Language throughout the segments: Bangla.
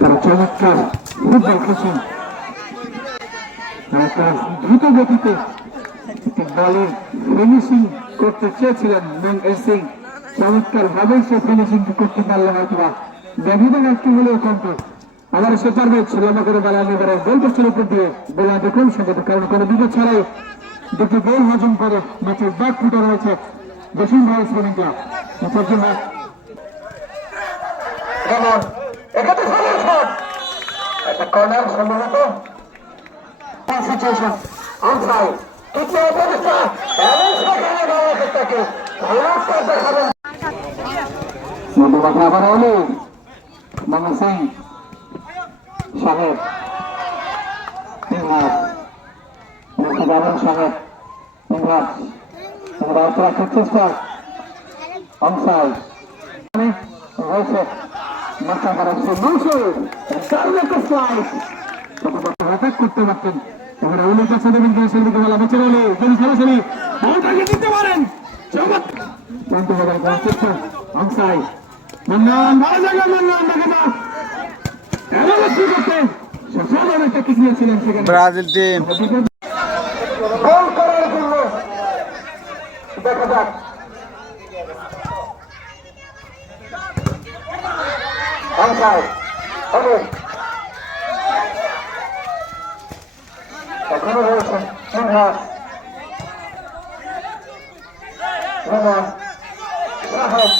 তারা চমৎকার ফুটবল খেলছেন। একটা দ্রুত গতিতে একটি বলের ফিনিশিং করতে চেয়েছিলেন ম্যাং সিং, চমৎকার ভাবে সে ফিনিশিং করতে পারলেন হয়তো ব্যবধান একটু হলেও কমতো। আবার সে পারবে লম্বা করে বলা এবারে গোল পোস্টের উপর দিয়ে বলা দেখুন সেটা কারণ কোনো বিপদ ছাড়াই দুটি গোল হজম করে ম্যাচের ব্যাক ফুটে রয়েছে দক্ষিণ ভারত স্পোর্টিং ক্লাব। একটা কর্নার সম্ভবত সিচুয়েশন আউটসাইড তৃতীয় অবস্থা এমন সেখানে তাকে ভয়ঙ্কর দেখাবেন মধ্যমাঠে আবার হলো মাঙ্গা সিং সাহেব ইংলাজ জামান সাহেব ইংলাজ রাখার চেষ্টা আউটসাইড রয়েছে মাথা খারাপ করতে পারতেন। এবারে উল্লেখ কাছে দেবেন সেদিকে বলা বেঁচে রইলে যদি সরাসরি বলটাকে দিতে পারেন চেষ্টা অংশাই মান্নান ভালো জায়গা মান্নান দেখে না এমন করতে সফল অনেকটা পিছিয়ে ছিলেন সেখানে ব্রাজিল টিম গোল করার জন্য দেখা যাক অংশাই এখনো রয়েছেন সিংহা সাহেব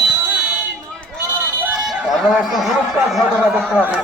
এমন একটা চমৎকার ঘটনা দেখতে হবে।